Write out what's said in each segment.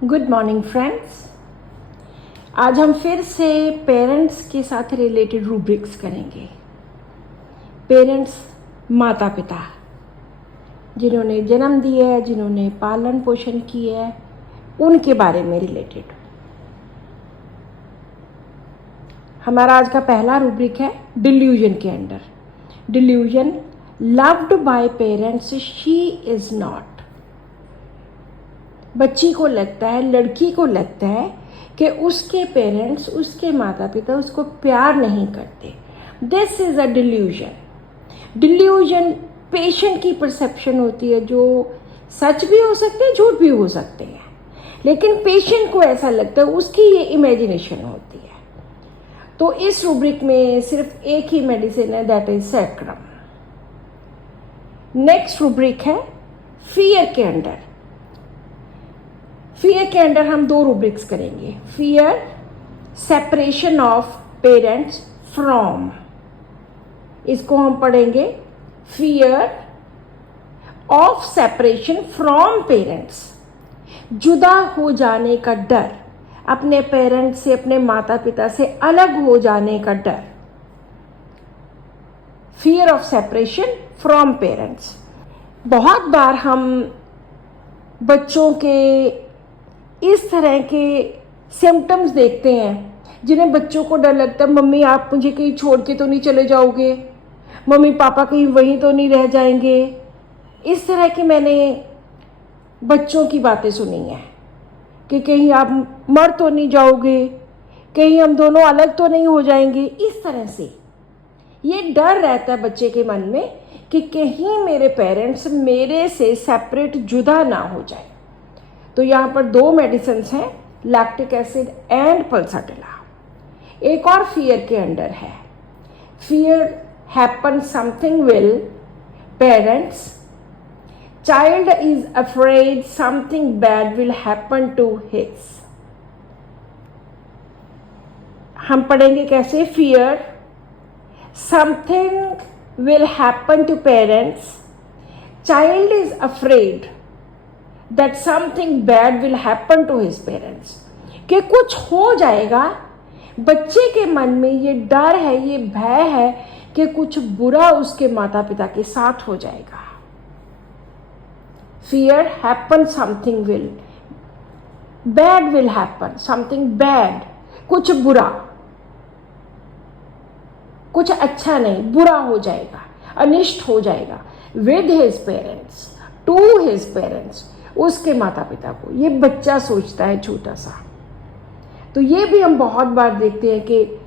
Good morning friends. आज हम फिर से पेरेंट्स के साथ रिलेटेड रूब्रिक्स करेंगे। पेरेंट्स माता पिता जिन्होंने जन्म दिया है, जिन्होंने पालन पोषण किया है, उनके बारे में रिलेटेड। हमारा आज का पहला रूब्रिक है डिल्यूजन के under. Delusion, loved by parents she is not. बच्ची को लगता है, लड़की को लगता है कि उसके पेरेंट्स, उसके माता पिता उसको प्यार नहीं करते। This is a delusion. Delusion patient की परसेप्शन होती है, जो सच भी हो सकते हैं, झूठ भी हो सकते हैं, लेकिन पेशेंट को ऐसा लगता है, उसकी ये इमेजिनेशन होती है। तो इस रूब्रिक में सिर्फ एक ही मेडिसिन है, that is sacrum. Next rubric है फियर के अंडर। फियर के अंडर हम दो रूब्रिक्स करेंगे। Fear, separation of parents from, इसको हम पढ़ेंगे fear of separation from parents. जुदा हो जाने का डर, अपने पेरेंट्स से, अपने माता पिता से अलग हो जाने का डर। Fear of separation from parents. बहुत बार हम बच्चों के इस तरह के सिम्टम्स देखते हैं जिन्हें बच्चों को डर लगता है, मम्मी आप मुझे कहीं छोड़ के तो नहीं चले जाओगे, मम्मी पापा कहीं वहीं तो नहीं रह जाएंगे। इस तरह की मैंने बच्चों की बातें सुनी हैं कि कहीं आप मर तो नहीं जाओगे, कहीं हम दोनों अलग तो नहीं हो जाएंगे। इस तरह से ये डर रहता है बच्चे के मन में कि कहीं मेरे पेरेंट्स मेरे से सेपरेट, जुदा ना हो जाए। तो यहाँ पर दो मेडिसिन्स हैं, लैक्टिक एसिड एंड पल्साटिला। एक और फियर के अंडर है, fear happen something will parents, child is afraid something bad will happen to his. हम पढ़ेंगे कैसे। Fear something will happen to parents, child is afraid that something bad will happen to his parents, कि कुछ हो जाएगा। बच्चे के मन में ये डर है, ये भय है कि कुछ बुरा उसके माता पिता के साथ हो जाएगा। Fear happen something will, bad will happen, something bad, कुछ बुरा, कुछ अच्छा नहीं, बुरा हो जाएगा, अनिष्ट हो जाएगा। With his parents, to his parents, उसके माता पिता को। ये बच्चा सोचता है, छोटा सा। तो ये भी हम बहुत बार देखते हैं कि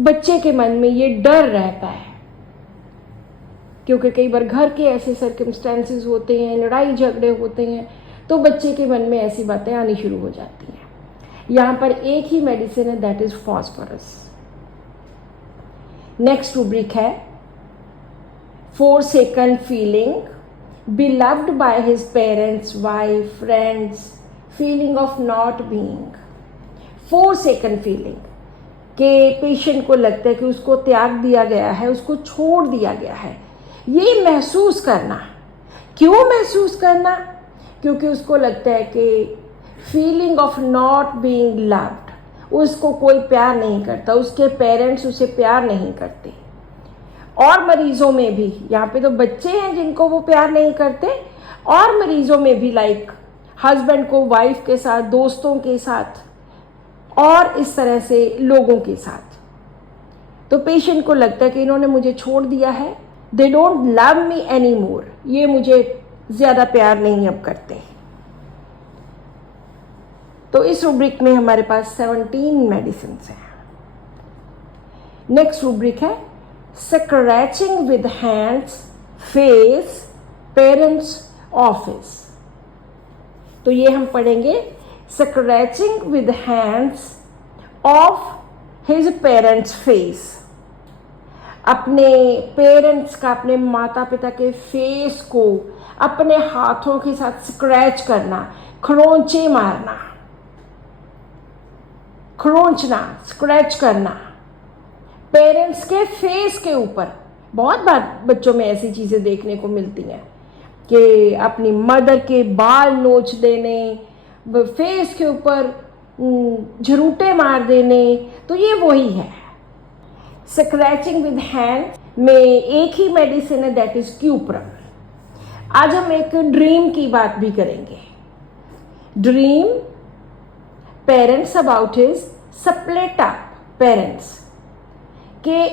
बच्चे के मन में ये डर रहता है, क्योंकि कई बार घर के ऐसे सर्कमस्टेंसेस होते हैं, लड़ाई झगड़े होते हैं, तो बच्चे के मन में ऐसी बातें आनी शुरू हो जाती हैं। यहाँ पर एक ही मेडिसिन है, that is phosphorus. Next rubric है forsaken feeling, beloved by his parents, wife, friends, feeling of not being। forsaken feeling, के पेशेंट को लगता है कि उसको त्याग दिया गया है, उसको छोड़ दिया गया है। ये महसूस करना, क्यों महसूस करना? क्योंकि उसको लगता है कि feeling of not being loved, उसको कोई प्यार नहीं करता, उसके पेरेंट्स उसे प्यार नहीं करते। और मरीजों में भी, यहाँ पे तो बच्चे हैं जिनको वो प्यार नहीं करते, और मरीजों में भी लाइक हस्बैंड को वाइफ के साथ, दोस्तों के साथ, और इस तरह से लोगों के साथ। तो पेशेंट को लगता है कि इन्होंने मुझे छोड़ दिया है, they don't love me any more, ये मुझे ज़्यादा प्यार नहीं अब करते। तो इस रूब्रिक में हमारे पास 17 मेडिसिन हैं। नेक्स्ट रूब्रिक है scratching with hands, face, parents office। तो ये हम पढ़ेंगे scratching with hands of his parents face। अपने पेरेंट्स का, अपने माता पिता के फेस को अपने हाथों के साथ स्क्रैच करना, खरोंचे मारना, खरोंचना, स्क्रैच करना पेरेंट्स के फेस के ऊपर। बहुत बार बच्चों में ऐसी चीज़ें देखने को मिलती हैं कि अपनी मदर के बाल नोच देने, फेस के ऊपर झरूटे मार देने, तो ये वही है। स्क्रैचिंग विद हैंड में एक ही मेडिसिन है, दैट इज क्यूप्रम। आज हम एक ड्रीम की बात भी करेंगे। Dream parents about his split up parents, के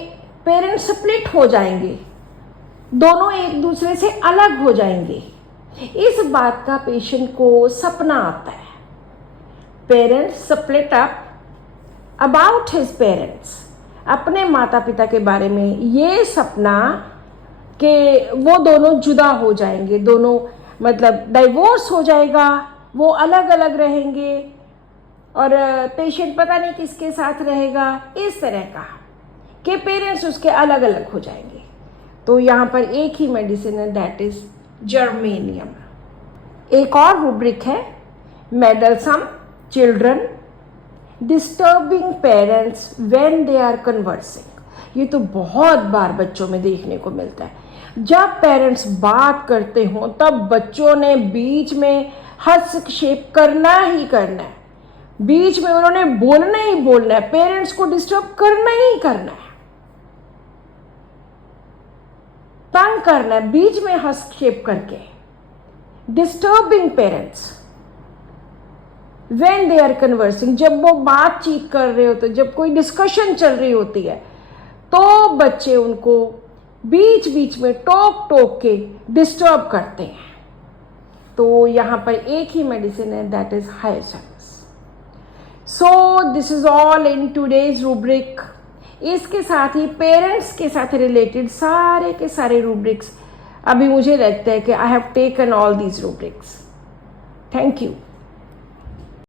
पेरेंट्स स्प्लिट हो जाएंगे, दोनों एक दूसरे से अलग हो जाएंगे। इस बात का पेशेंट को सपना आता है। Parents split up about his parents, अपने माता पिता के बारे में ये सपना कि वो दोनों जुदा हो जाएंगे, दोनों मतलब डाइवोर्स हो जाएगा, वो अलग अलग रहेंगे और पेशेंट पता नहीं किसके साथ रहेगा, इस तरह का कि पेरेंट्स उसके अलग अलग हो जाएंगे। तो यहाँ पर एक ही मेडिसिन है, दैट इज जर्मेनियम। एक और रूब्रिक है, meddlesome children disturbing parents when they are conversing. ये तो बहुत बार बच्चों में देखने को मिलता है। जब पेरेंट्स बात करते हो तब बच्चों ने बीच में हस्तक्षेप करना ही करना है, बीच में उन्होंने बोलना ही बोलना है, पेरेंट्स को डिस्टर्ब करना ही करना है, तंग करना है बीच में हस्तक्षेप करके। Disturbing parents when they are conversing, जब वो बातचीत कर रहे होते, जब कोई डिस्कशन चल रही होती है तो बच्चे उनको बीच बीच में टोक टोक के डिस्टर्ब करते हैं। तो यहाँ पर एक ही मेडिसिन है, that is hyoscyamus. So this is all in today's rubric. इसके साथ ही पेरेंट्स के साथ रिलेटेड सारे के सारे रूब्रिक्स अभी मुझे लगता है कि I have taken all these rubrics. Thank you.